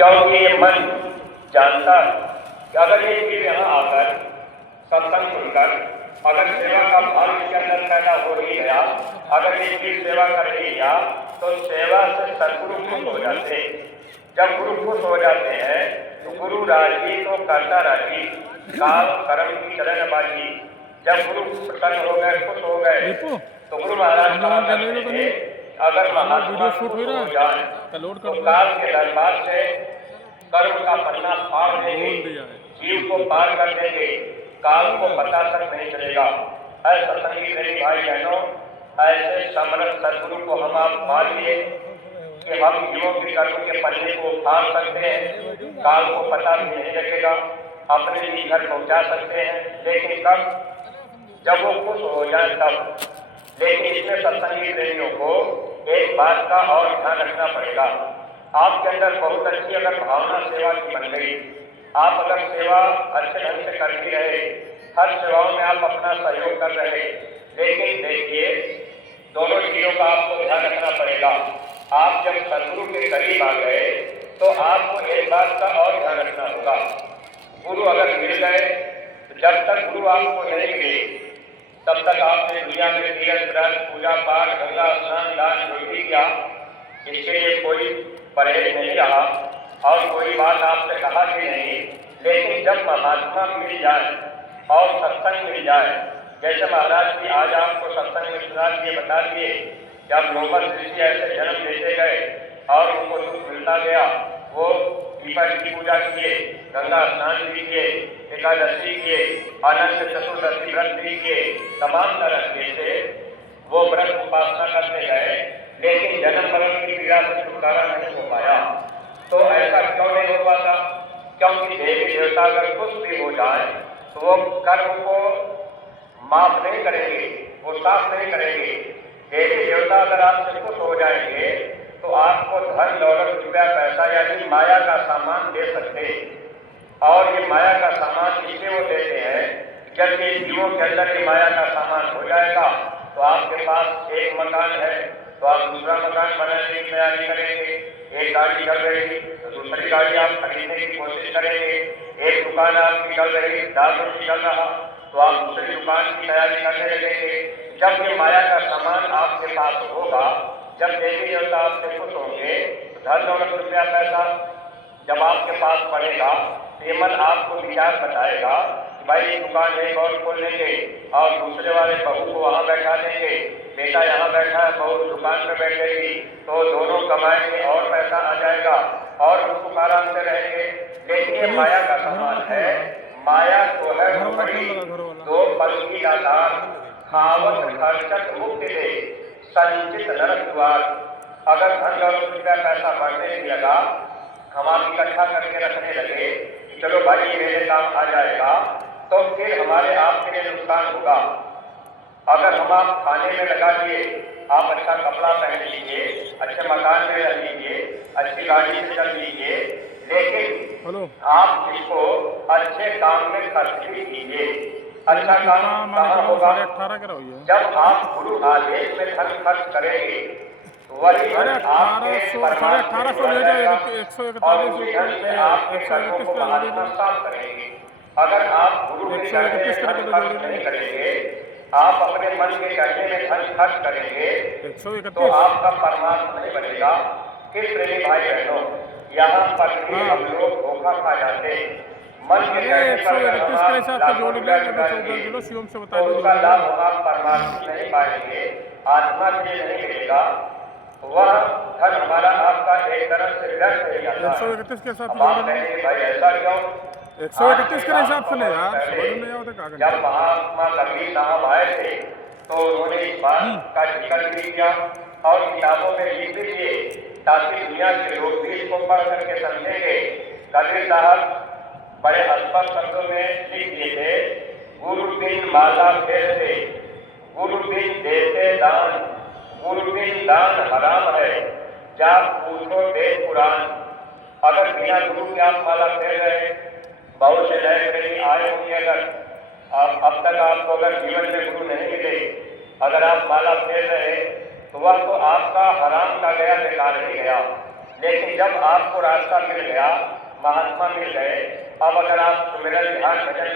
क्योंकि ये मन जानता कि अगर ये जीव यहाँ आकर सत्संग सुनकर अगर सेवा का भाव इसके अंदर पैदा हो ही गया, अगर ये जीव सेवा कर ही गया, तो सेवा से सदगुरु खुश हो जाते हैं। जब गुरु खुश हो जाते हैं तो गुरु राजी तो करता राजी, काल कर्म की चलन बाजी। जब गुरु प्रसन्न हो गए, खुश हो गए, तो गुरु महाराज अगर महात्मा खुश हो जाए तो काल के दरबार से कर्म का पन्ना फाड़ देंगे, जीव को पार कर देंगे, काल को पता तक नहीं चलेगा। ऐसा सभी मेरे भाई बहनों, ऐसे समर्थ सदगुरु को हम आप मान लिए कि हम जीवों के कर्म के पन्ने को फाड़ सकते हैं, काल को पता भी नहीं लगेगा, अपने ही घर पहुंचा सकते हैं। लेकिन कब? जब वो खुश हो जाए तब। लेकिन इसमें सत्संगी प्रेमियों को एक बात का और ध्यान रखना पड़ेगा। आपके अंदर बहुत अच्छी अगर भावना सेवा की बन गई, आप अगर सेवा अच्छे ढंग से कर ही रहे, हर सेवाओं में आप अपना सहयोग कर रहे, लेकिन देखिए दोनों चीजों का आपको ध्यान रखना पड़ेगा। आप जब सदगुरु के करीब आ गए तो आपको एक बात का और ध्यान रखना होगा। गुरु अगर मिल गए तो जब तक गुरु आपको नहीं मिले तब तक आपने दुनिया में तीर्थ व्रत पूजा पाठ गंगा स्नान दान जो भी किया, इसके लिए कोई परहेज नहीं रहा और कोई बात आपसे कहा भी नहीं। लेकिन जब महात्मा मिल जाए और सत्संग मिल जाए, जैसे महाराज जी आज आपको सत्संग में सुना दिए, बता दिए कि आप लोमस ऋषि ऐसे जन्म लेते गए और उनको दुख मिलता गया, वो पीपल की पूजा किए, गंगा स्नान भी किए, एकादशी किए, अनंत चतुर्दशी व्रत भी किए, तमाम तरह से वो व्रत उपासना करते गए, लेकिन जन्म मरण की पीड़ा से छुटकारा नहीं हो पाया। तो ऐसा क्यों नहीं हो पाता? क्योंकि देवी देवता अगर कुछ भी हो जाए तो वो कर्म को माफ नहीं करेंगे, वो साफ नहीं करेंगे। देवी देवता अगर आपसे खुश हो जाएंगे तो आपको धन दौलत रुपया पैसा यानी माया का सामान दे सकते हैं। और ये माया का सामान इसलिए वो देते हैं, जब ये जीवों के अंदर ये माया का सामान हो जाएगा तो आपके पास एक मकान है तो आप दूसरा मकान बनाने की तैयारी करेंगे, एक गाड़ी चल रही तो दूसरी गाड़ी आप खरीदने की कोशिश करेंगे, एक दुकान आपकी चल रही, दाल चल रहा तो आप दूसरी दुकान की तैयारी करने लगेंगे। जब ये माया का सामान आपके पास होगा, जब देवी देवता आपसे खुश होंगे, धन दौलत रुपया पैसा जब आपके पास पड़ेगा, ये मन आपको विचार बताएगा कि भाई ये दुकान एक और खोल लेंगे और दूसरे वाले बहू को वहाँ बैठा देंगे, बेटा यहाँ बैठा है, बहू दुकान में बैठेगी, तो दोनों कमाएंगे और पैसा आ जाएगा और हम सुख आराम से रहेंगे। लेकिन ये माया का सामान है, माया को है दो पल की आधार, खावत खर्चक मुक्ति दे संचित नरक द्वार। अगर धन दौलत रुपया पैसा बढ़ने लगा, हम आप इकट्ठा करके रखने लगे, चलो भाई ये मेरे काम आ जाएगा, तो फिर हमारे आपके लिए नुकसान होगा। अगर हम आप खाने में लगा दिए, आप अच्छा कपड़ा पहन लीजिए, अच्छे मकान में रह लीजिए, अच्छी गाड़ी से चल लीजिए, लेकिन आप इसको अच्छे काम में खर्च भी कीजिए। अच्छा काम कहाँ होगा? जब आप गुरु आदेश में धन खर्च करेंगे वही आपके परमात्मा को ले जाएगा और उसी धन से आपके कर्मों को महात्मा साफ करेंगे। अगर आप गुरु के कहने में धन खर्च नहीं करेंगे, आप अपने मन के कहने में धन खर्च करेंगे तो आपका परमात्मा नहीं बनेगा। किस प्रेमी भाई बहनों, यहाँ पर भी हम लोग धोखा खा जाते हैं। मन के कहने पर लाखों रुपया जुटाएंगे तो उसका लाभ आप परमात्मा नहीं पाएंगे, आत्मा के लिए नहीं मिलेगा, वह धन हमारा आपका एक तरफ से व्यर्थ हो जाता है। 131 के हिसाब आप कहेंगे भाई ऐसा क्यों? 131 के हिसाब से नहीं यार, समझ नहीं आता कागज। जब महात्मा कबीर साहब आए थे तो उन्होंने इस बात का जिक्र भी किया और किताबों में लिख भी दिए ताकि दुनिया के लोग भी इसको पढ़ करके समझेंगे। कबीर साहब बड़े स्पष्ट शब्दों में लिख दिए थे, गुरु बिन माला फेरते, गुरु बिन देते दान, गुरु बिन दान हराम है, जा पूछो वेद पुराण। अगर बिना गुरु के आप माला फेर रहे, बहुत से नए प्रेमी आए होंगे, अगर अब तक आपको अगर जीवन में गुरु नहीं मिले, अगर आप माला फेर रहे तो वह तो आपका हराम का गया, बेकार ही गया। लेकिन जब आपको रास्ता मिल गया, महात्मा मिल गए, अब अगर आप सुमिरन ध्यान भजन